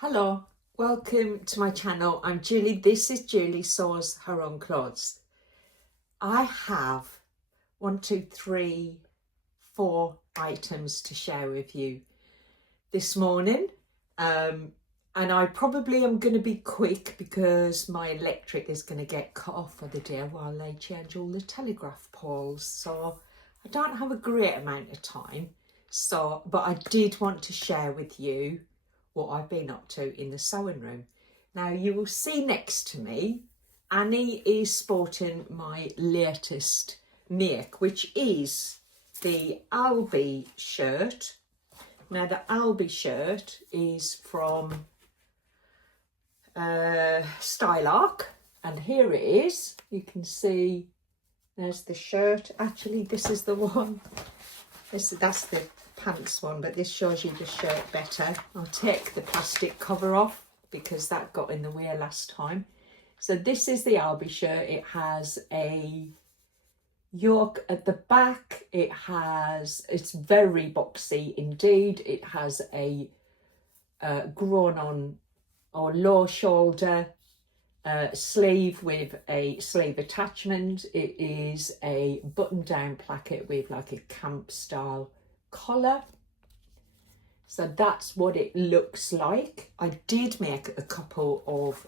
Hello, welcome to my channel. I'm Julie. This is Julie Sews Her Own Clothes. I have 4 items to share with you this morning. And I probably am going to be quick because my electric is going to get cut off for the day while they change all the telegraph poles. So I don't have a great amount of time. But I did want to share with you what I've been up to in the sewing room. Now you will see next to me, Annie is sporting my latest make, which is the Albie shirt. Now the Albie shirt is from Style Arc, and here it is. You can see there's the shirt. Actually, this is the one. That's the pants one, but this shows you the shirt better. I'll take the plastic cover off because that got in the way last time. So this is the Albie shirt. It has a yoke at the back. It's very boxy indeed. It has a grown on or low shoulder sleeve with a sleeve attachment. It is a button down placket with like a camp style collar. So that's what it looks like. I did make a couple of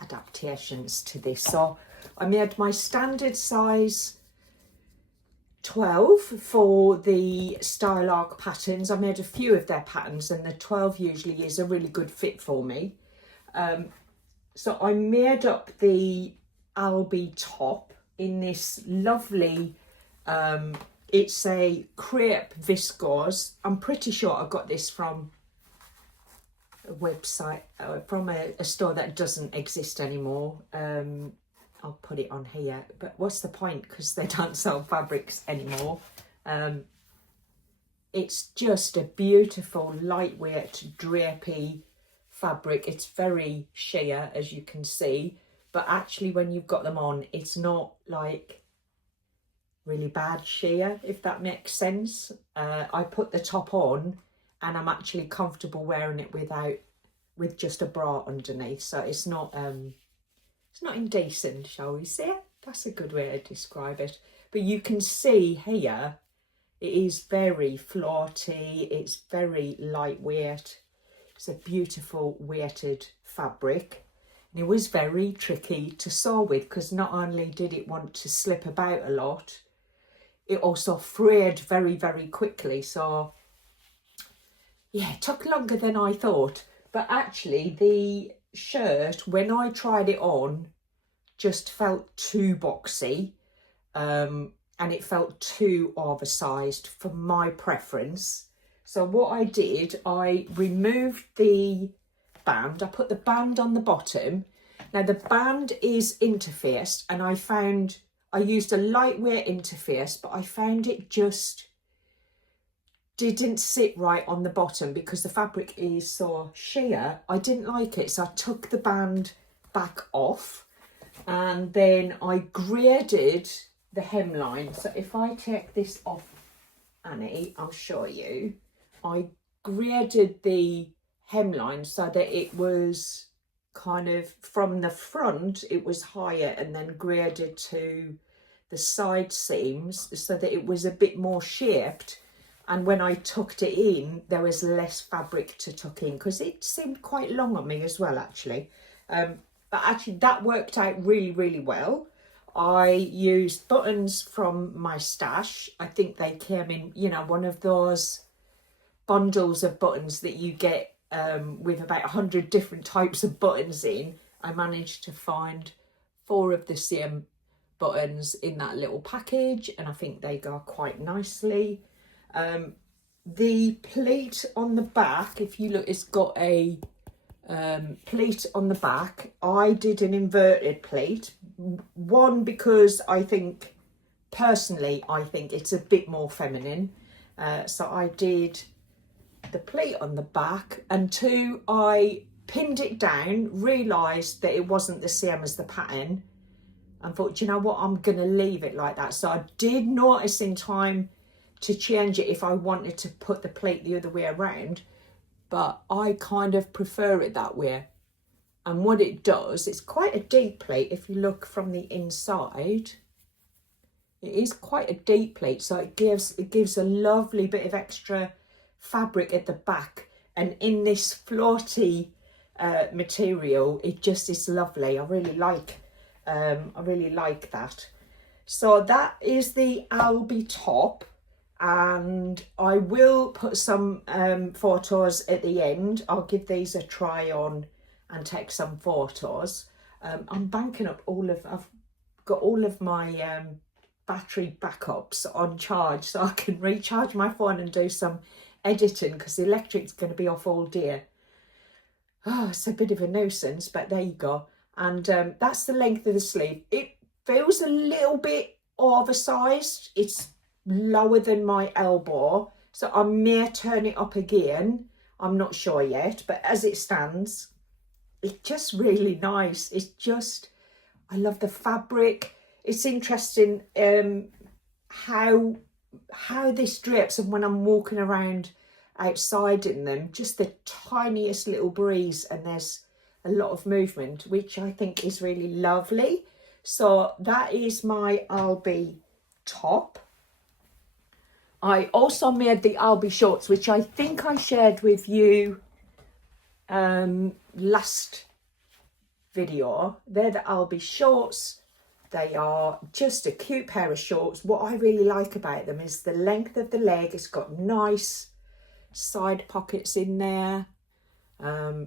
adaptations to this. So I made my standard size 12 for the Style Arc patterns. I made a few of their patterns and the 12 usually is a really good fit for me. So I made up the Albie top in this lovely it's a crepe viscose. I'm pretty sure I got this from a website, from a store that doesn't exist anymore. I'll put it on here, but what's the point, because they don't sell fabrics anymore. It's just a beautiful lightweight drapey fabric. It's very sheer, as you can see, but actually when you've got them on, it's not like really bad sheer, if that makes sense. I put the top on and I'm actually comfortable wearing it with just a bra underneath, so it's not indecent, shall we say. That's a good way to describe it. But you can see here it is very floaty, it's very lightweight. It's a beautiful weighted fabric. And it was very tricky to sew with because not only did it want to slip about a lot, it also frayed very, very quickly. So yeah, it took longer than I thought. But actually the shirt, when I tried it on, just felt too boxy. And it felt too oversized for my preference. So what I did, I removed the band. I put the band on the bottom. Now the band is interfaced, and I used a lightweight interface, but I found it just didn't sit right on the bottom because the fabric is so sheer. I didn't like it, so I took the band back off and then I graded the hemline. So if I take this off, Annie, I'll show you. I graded the hemline so that it was kind of from the front, it was higher, and then graded to the side seams so that it was a bit more shaped. And when I tucked it in, there was less fabric to tuck in because it seemed quite long on me as well, actually. But actually that worked out really, really well. I used buttons from my stash. I think they came in, you know, one of those bundles of buttons that you get with about 100 different types of buttons in. I managed to find 4 of the same buttons in that little package, and I think they go quite nicely. The pleat on the back, if you look, it's got a pleat on the back. I did an inverted pleat. One, because I think, personally, I think it's a bit more feminine. So I did the pleat on the back, and 2, I pinned it down, realised that it wasn't the same as the pattern, and thought, you know what, I'm going to leave it like that. So I did notice in time to change it if I wanted to put the pleat the other way around, but I kind of prefer it that way. And what it does, it's quite a deep pleat if you look from the inside. It is quite a deep pleat, so it gives a lovely bit of extra fabric at the back, and in this floaty material, it just is lovely. I really like that. So that is the Albie top, and I will put some photos at the end. I'll give these a try on and take some photos. I'm banking up I've got all of my battery backups on charge so I can recharge my phone and do some editing, because the electric's going to be off all day. Oh, it's a bit of a nuisance, but there you go. And that's the length of the sleeve. It feels a little bit oversized. It's lower than my elbow, so I may turn it up again. I'm not sure yet, but as it stands, it's just really nice. It's just, I love the fabric. It's interesting how this drapes, and when I'm walking around outside in them, just the tiniest little breeze and there's a lot of movement, which I think is really lovely. So that is my Albie top. I also made the Albie shorts, which I think I shared with you last video. They're the Albie shorts. They are just a cute pair of shorts. What I really like about them is the length of the leg. It's got nice side pockets in there. And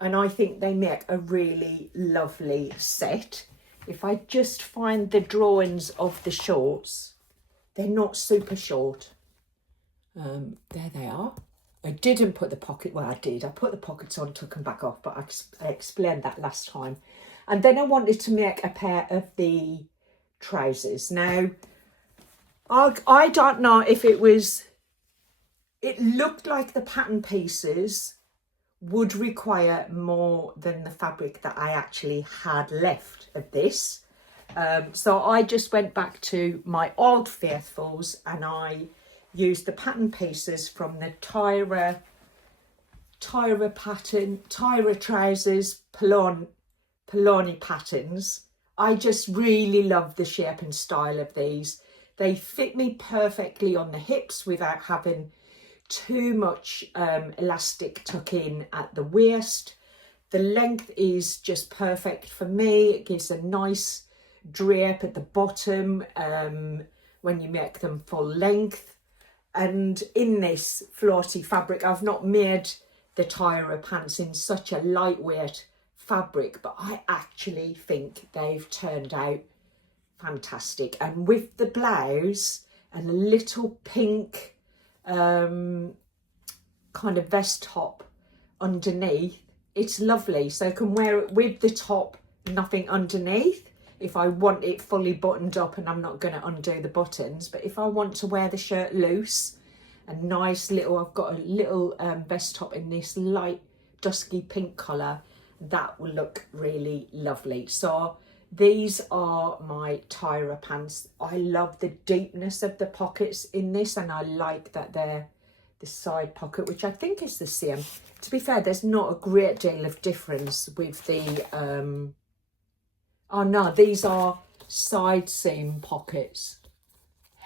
I think they make a really lovely set. If I just find the drawings of the shorts, they're not super short. There they are. I didn't put the pocket, well I did, I put the pockets on, took them back off, but I explained that last time. And then I wanted to make a pair of the trousers. Now, I don't know if it looked like the pattern pieces would require more than the fabric that I actually had left of this. So I just went back to my old Faithfuls and I used the pattern pieces from the Tyra pattern, Tyra trousers, Poloni patterns. I just really love the shape and style of these. They fit me perfectly on the hips without having too much elastic tuck in at the waist. The length is just perfect for me. It gives a nice drape at the bottom when you make them full length. And in this floaty fabric, I've not made the Tyra pants in such a lightweight fabric, but I actually think they've turned out fantastic. And with the blouse and a little pink kind of vest top underneath, it's lovely. So I can wear it with the top, nothing underneath, if I want it fully buttoned up and I'm not going to undo the buttons. But if I want to wear the shirt loose, a nice little, I've got a little vest top in this light dusky pink colour, that will look really lovely. So these are my Tyra pants. I love the deepness of the pockets in this, and I like that they're the side pocket, which I think is the same. To be fair, there's not a great deal of difference with the oh no, these are side seam pockets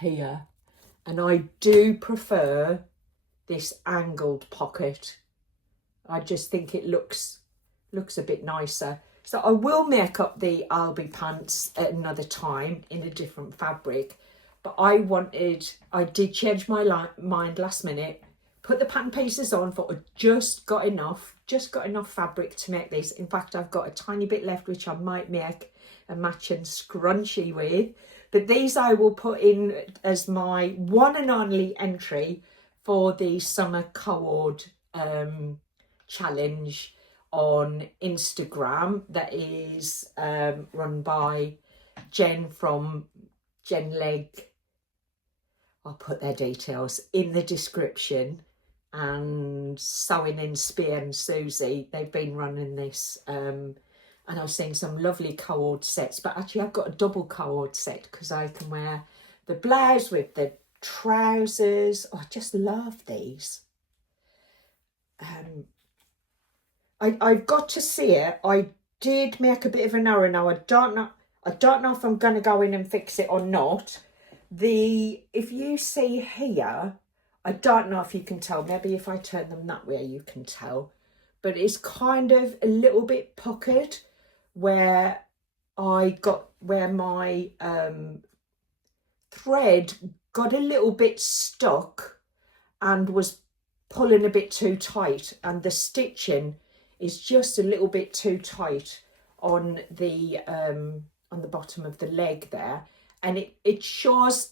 here, and I do prefer this angled pocket. I just think it looks a bit nicer. So I will make up the Albie pants at another time in a different fabric, but I did change my mind last minute, put the pattern pieces on, thought I just got enough fabric to make these. In fact, I've got a tiny bit left which I might make a matching scrunchie with, but these I will put in as my one and only entry for the summer co-ord challenge on Instagram that is run by Jen from Jen Leg. I'll put their details in the description, and Sewing in Spear and Susie, they've been running this and I've seen some lovely co-ord sets, but actually I've got a double co-ord set because I can wear the blouse with the trousers. Oh, I just love these. I've got to see it. I did make a bit of an error now. I don't know if I'm going to go in and fix it or not. If you see here, I don't know if you can tell. Maybe if I turn them that way, you can tell. But it's kind of a little bit puckered where my thread got a little bit stuck and was pulling a bit too tight, and the stitching is just a little bit too tight on the bottom of the leg there, and it shows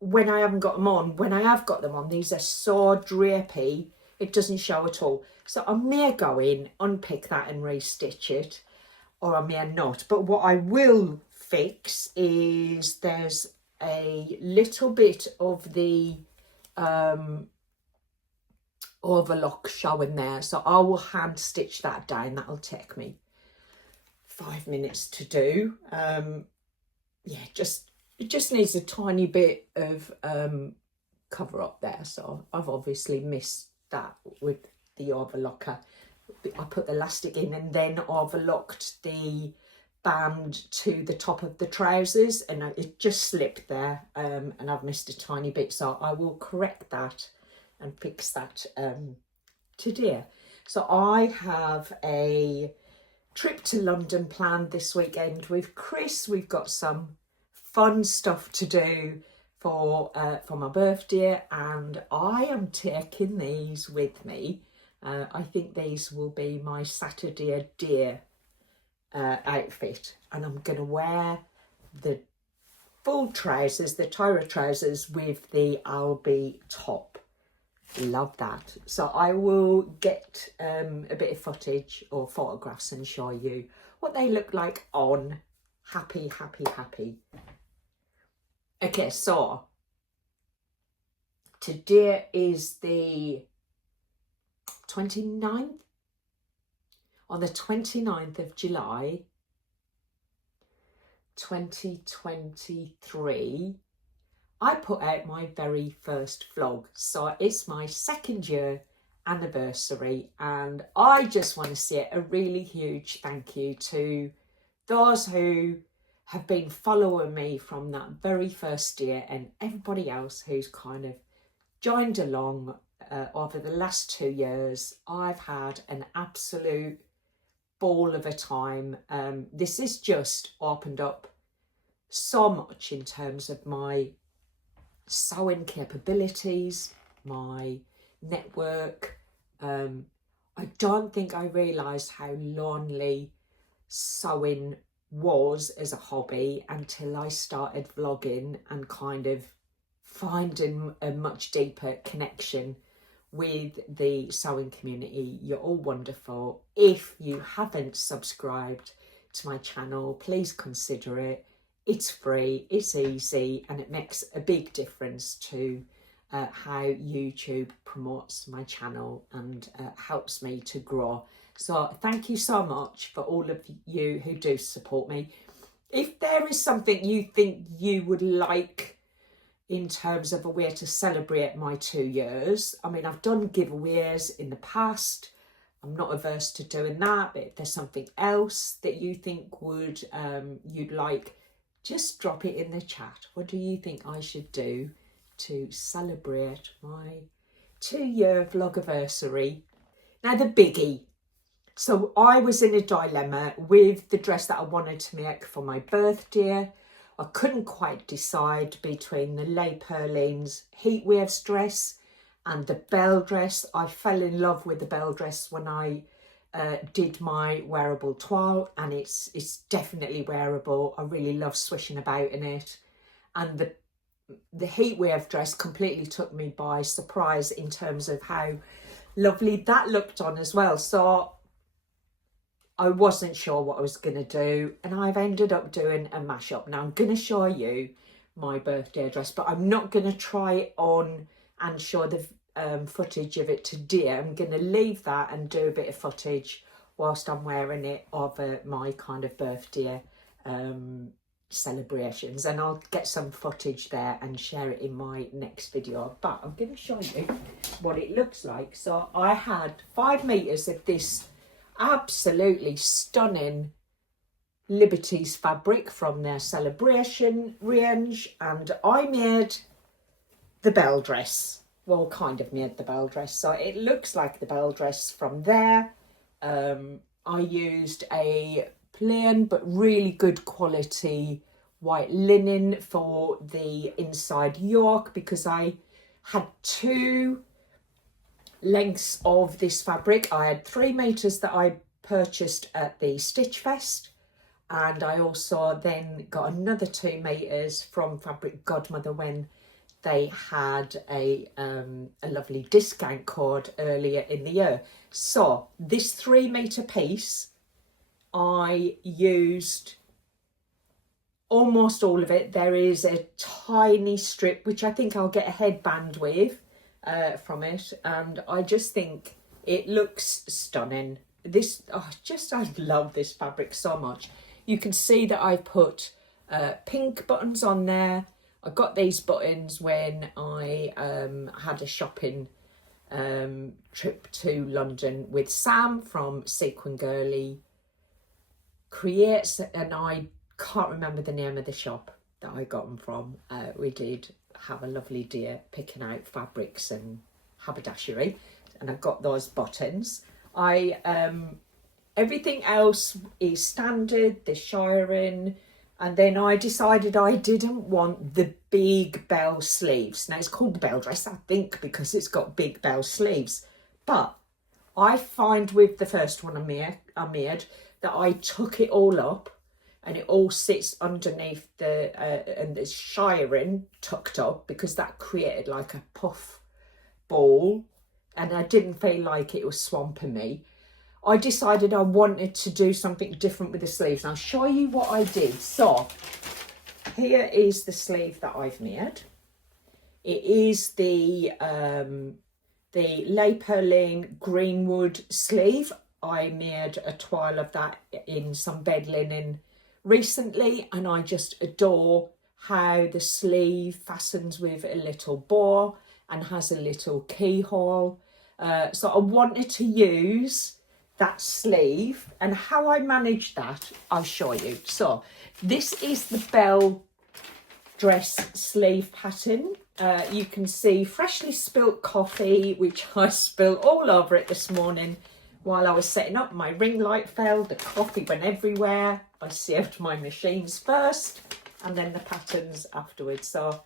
when I haven't got them on. When I have got them on, these are so drapey, it doesn't show at all. So I may go in, unpick that and restitch it, or I may not. But what I will fix is there's a little bit of the overlock showing there, so I will hand stitch that down. That'll take me 5 minutes to do. Yeah, it just needs a tiny bit of cover up there, so I've obviously missed that with the overlocker. I put the elastic in and then overlocked the band to the top of the trousers, and it just slipped there, and I've missed a tiny bit, so I will correct that and fix that today. So I have a trip to London planned this weekend with Chris. We've got some fun stuff to do for my birthday, and I am taking these with me. I think these will be my Saturday day outfit, and I'm going to wear the full trousers, the Tyra trousers with the Albi top. Love that. So I will get a bit of footage or photographs and show you what they look like on. Happy. Okay, so today is the 29th. On the 29th of July 2023, I put out my very first vlog. So it's my 2nd year anniversary, and I just want to say a really huge thank you to those who have been following me from that very first year, and everybody else who's kind of joined along over the last 2 years. I've had an absolute ball of a time. This has just opened up so much in terms of my sewing capabilities, my network. I don't think I realised how lonely sewing was as a hobby until I started vlogging and kind of finding a much deeper connection with the sewing community. You're all wonderful. If you haven't subscribed to my channel, please consider it. It's free, it's easy, and it makes a big difference to how YouTube promotes my channel and helps me to grow. So thank you so much for all of you who do support me. If there is something you think you would like in terms of a way to celebrate my 2 years, I mean, I've done giveaways in the past. I'm not averse to doing that, but if there's something else that you think would you'd like, just drop it in the chat. What do you think I should do to celebrate my 2-year vlogiversary? Now, the biggie. So I was in a dilemma with the dress that I wanted to make for my birthday. I couldn't quite decide between the Les Perlines Heatwaves dress and the Belle dress. I fell in love with the Belle dress when I did my wearable toile, and it's definitely wearable. I really love swishing about in it. And the Heatwave dress completely took me by surprise in terms of how lovely that looked on as well. So I wasn't sure what I was going to do, and I've ended up doing a mashup. Now I'm going to show you my birthday dress, but I'm not going to try it on and show the footage of it today. I'm going to leave that and do a bit of footage whilst I'm wearing it over my kind of birthday celebrations, and I'll get some footage there and share it in my next video. But I'm going to show you what it looks like. So I had 5 meters of this absolutely stunning Liberty's fabric from their celebration range, and I made the belle dress. Well, kind of made the belle dress, so it looks like the belle dress from there. I used a plain but really good quality white linen for the inside yoke, because I had 2 lengths of this fabric. I had 3 meters that I purchased at the Stitch Fest, and I also then got another 2 meters from Fabric Godmother when they had a lovely discount code earlier in the year. So this 3 meter piece, I used almost all of it. There is a tiny strip which I think I'll get a headband with from it, and I just think it looks stunning. This, I love this fabric so much. You can see that I put pink buttons on there. I got these buttons when I had a shopping trip to London with Sam from Sequin Girly Creates, and I can't remember the name of the shop that I got them from. We did have a lovely day picking out fabrics and haberdashery, and I got those buttons. Everything else is standard, the shiring, and then I decided I didn't want the big bell sleeves. Now it's called the belle dress, I think, because it's got big bell sleeves, but I find with the first one I made that I took it all up and it all sits underneath and the shiring tucked up, because that created like a puff ball, and I didn't feel like it was swamping me. I decided I wanted to do something different with the sleeves, and I'll show you what I did. So here is the sleeve that I've made. It is the Les Perlines Greenwood sleeve. I made a toile of that in some bed linen recently, and I just adore how the sleeve fastens with a little bow and has a little keyhole. So I wanted to use that sleeve, and how I managed that I'll show you. So this is the belle dress sleeve pattern. You can see freshly spilt coffee, which I spilled all over it this morning while I was setting up. My ring light fell, the coffee went everywhere. I saved my machines first and then the patterns afterwards. So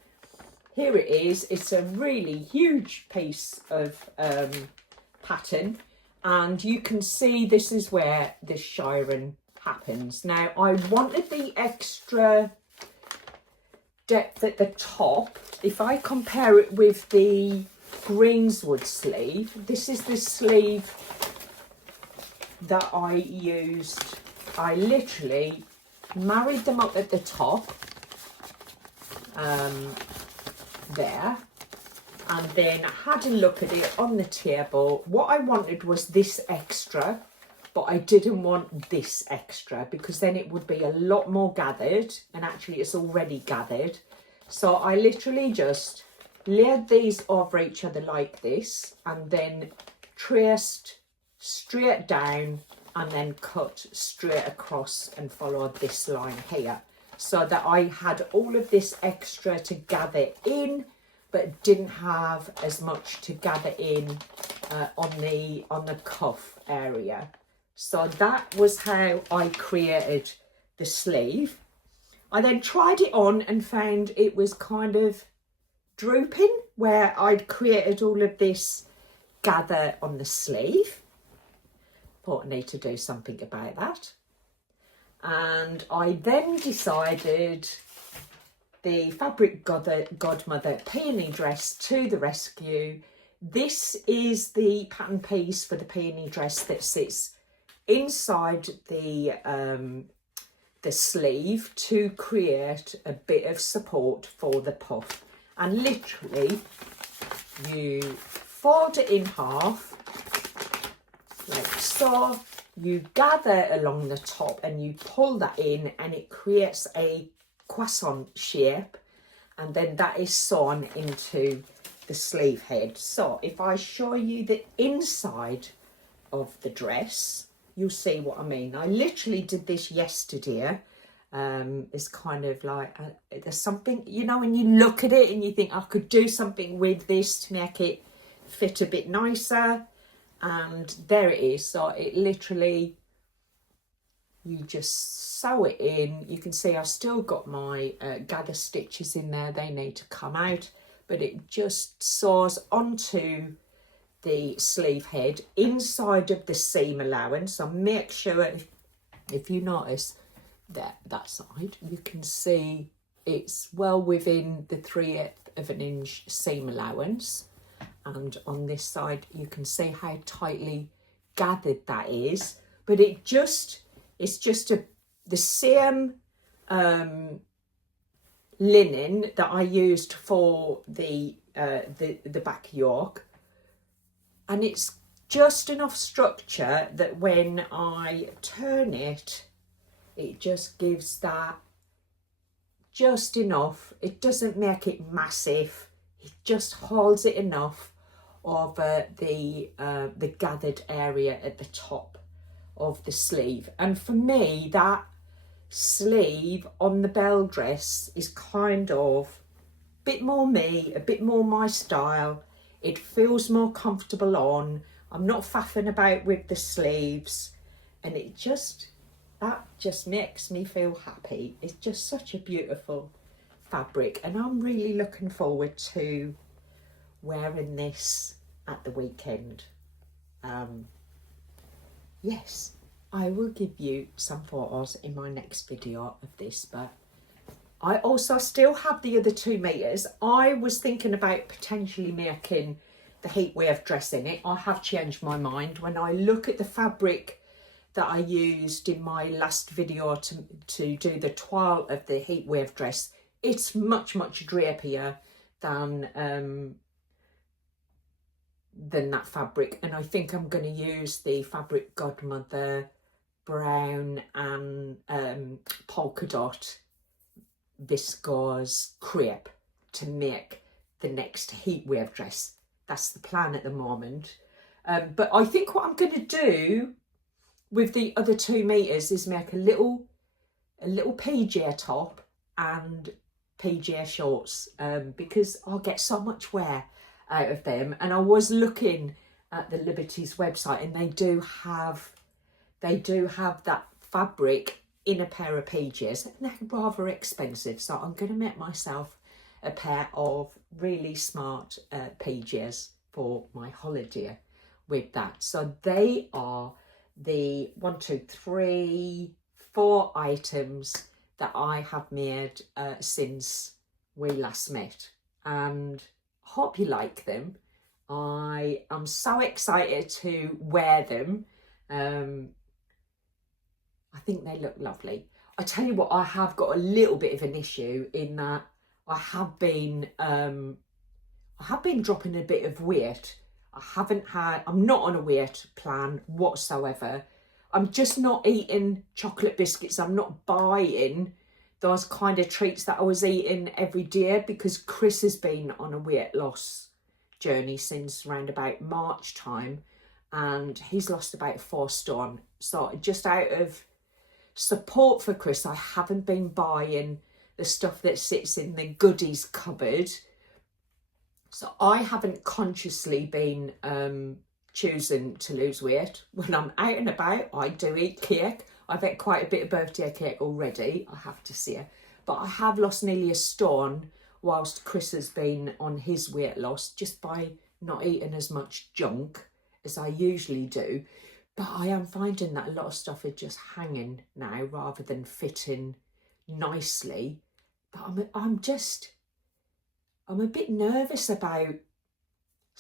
here it is. It's a really huge piece of pattern, and you can see this is where the shiring happens. Now I wanted the extra depth at the top. If I compare it with the Greenswood sleeve, this is the sleeve that I used. I literally married them up at the top there, and then had a look at it on the table. What I wanted was this extra, but I didn't want this extra, because then it would be a lot more gathered, and actually it's already gathered. So I literally just layered these over each other like this, and then traced straight down and then cut straight across and followed this line here, so that I had all of this extra to gather in, but didn't have as much to gather in on the cuff area. So that was how I created the sleeve. I then tried it on and found it was kind of drooping where I'd created all of this gather on the sleeve. Thought I need to do something about that. And I then decided the Fabric Godmother peony dress to the rescue. This is the pattern piece for the peony dress that sits inside the sleeve to create a bit of support for the puff. And literally you fold it in half like so, you gather along the top and you pull that in, and it creates a croissant shape, and then that is sewn into the sleeve head. So if I show you the inside of the dress, you'll see what I mean. I literally did this yesterday. It's kind of like there's something, you know, when you look at it and you think I could do something with this to make it fit a bit nicer, and there it is. So it literally, you just sew it in. You can see I've still got my gather stitches in there, they need to come out, but it just sews onto the sleeve head inside of the seam allowance. So make sure, if you notice that side, you can see it's well within the 3/8 of an inch seam allowance, and on this side you can see how tightly gathered that is. But it's just the same linen that I used for the back yoke, and it's just enough structure that when I turn it, it just gives that just enough. It doesn't make it massive, it just holds it enough over the gathered area at the top of the sleeve. And for me, that sleeve on the belle dress is kind of a bit more me, a bit more my style. It feels more comfortable on. I'm not faffing about with the sleeves, and that just makes me feel happy. It's just such a beautiful fabric, and I'm really looking forward to wearing this at the weekend. Yes, I will give you some photos in my next video of this, but I also still have the other 2 meters. I was thinking about potentially making the heat wave dress in it. I have changed my mind. When I look at the fabric that I used in my last video to do the toile of the heat wave dress, it's much drapier than that fabric, and I think I'm going to use the Fabric Godmother brown and polka dot viscose crepe to make the next heat wave dress. That's the plan at the moment. But I think what I'm going to do with the other 2 meters is make a little PJ top and PJ shorts, because I'll get so much wear out of them. And I was looking at the Liberty's website, and they do have that fabric in a pair of PJs, and they're rather expensive. So I'm going to make myself a pair of really smart PJs for my holiday with that. So they are the 1, 2, 3, 4 items that I have made since we last met, and hope you like them. I am so excited to wear them. I think they look lovely. I tell you what, I have got a little bit of an issue in that I have been dropping a bit of weight. I'm not on a weight plan whatsoever. I'm just not eating chocolate biscuits. I'm not buying those kind of treats that I was eating every day, because Chris has been on a weight loss journey since around about March time, and he's lost about 4 stone. So just out of support for Chris, I haven't been buying the stuff that sits in the goodies cupboard. So I haven't consciously been choosing to lose weight. When I'm out and about, I do eat cake. I've had quite a bit of birthday cake already, I have to say. But I have lost nearly a stone whilst Chris has been on his weight loss, just by not eating as much junk as I usually do. But I am finding that a lot of stuff is just hanging now rather than fitting nicely. But I'm a bit nervous about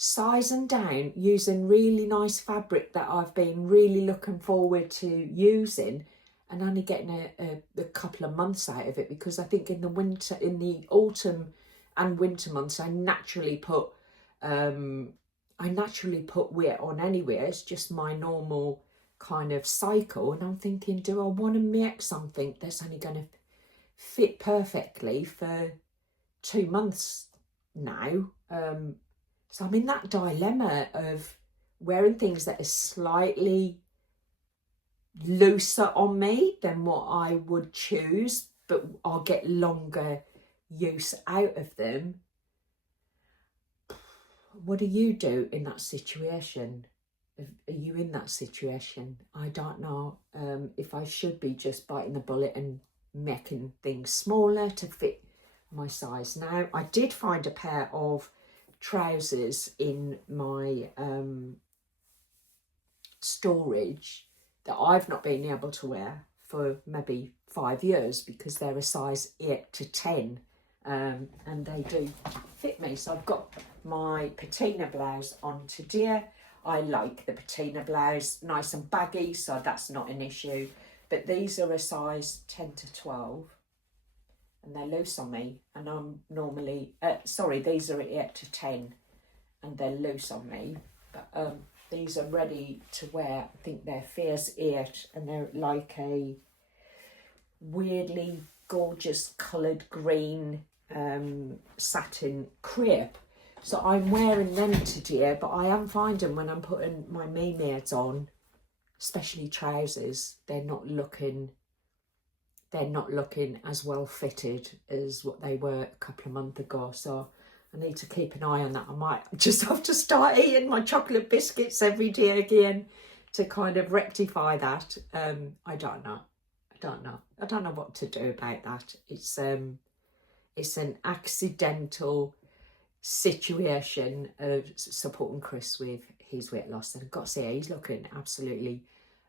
sizing down using really nice fabric that I've been really looking forward to using, and only getting a couple of months out of it, because I think in the autumn and winter months, I naturally put weight on anyway. It's just my normal kind of cycle, and I'm thinking, do I want to make something that's only going to fit perfectly for 2 months now. So I'm in that dilemma of wearing things that are slightly looser on me than what I would choose, but I'll get longer use out of them. What do you do in that situation? Are you in that situation? I don't know if I should be just biting the bullet and making things smaller to fit my size. Now, I did find a pair of trousers in my storage that I've not been able to wear for maybe 5 years because they're a size 8 to 10 and they do fit me. So I've got my patina blouse on today. I like the patina blouse, nice and baggy, so that's not an issue. But these are a size 10 to 12 and they're loose on me, and I'm normally, sorry, these are 8 to 10 and they're loose on me, but these are ready to wear. I think they're fierce 8 and they're like a weirdly gorgeous coloured green satin crepe. So I'm wearing them today, but I am finding when I'm putting my mermaids on, especially trousers, they're not looking as well fitted as what they were a couple of months ago. So I need to keep an eye on that. I might just have to start eating my chocolate biscuits every day again to kind of rectify that. I don't know what to do about that. It's an accidental situation of supporting Chris with his weight loss, and I've got to say he's looking absolutely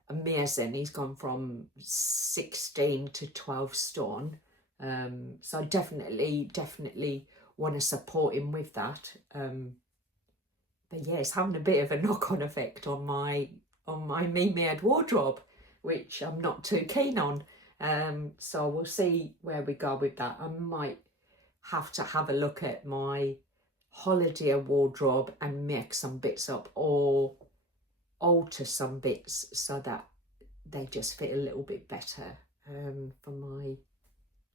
amazing. He's gone from 16 to 12 stone, so I definitely want to support him with that. But yeah, it's having a bit of a knock-on effect on my me-made wardrobe, which I'm not too keen on. So we'll see where we go with that. I might have to have a look at my holiday wardrobe and make some bits up or alter some bits so that they just fit a little bit better for my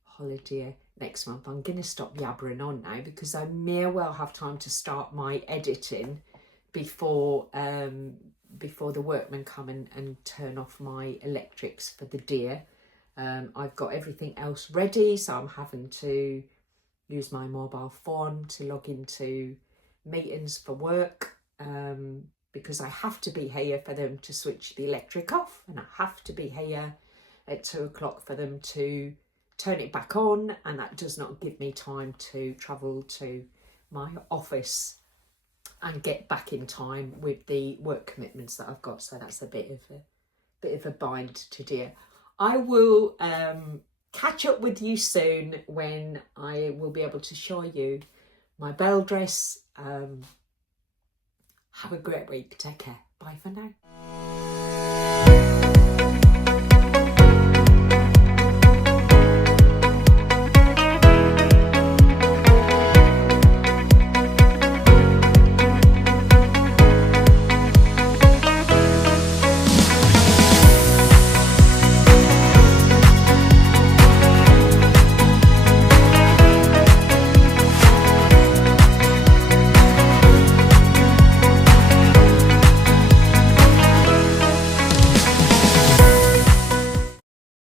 holiday next month. I'm going to stop yabbering on now because I may well have time to start my editing before the workmen come and turn off my electrics for the day. I've got everything else ready, so I'm having to use my mobile phone to log into meetings for work because I have to be here for them to switch the electric off, and I have to be here at 2 o'clock for them to turn it back on, and that does not give me time to travel to my office and get back in time with the work commitments that I've got. So that's a bit of a bind today. I will catch up with you soon when I will be able to show you my belle dress. Have a great week. Take care. Bye for now.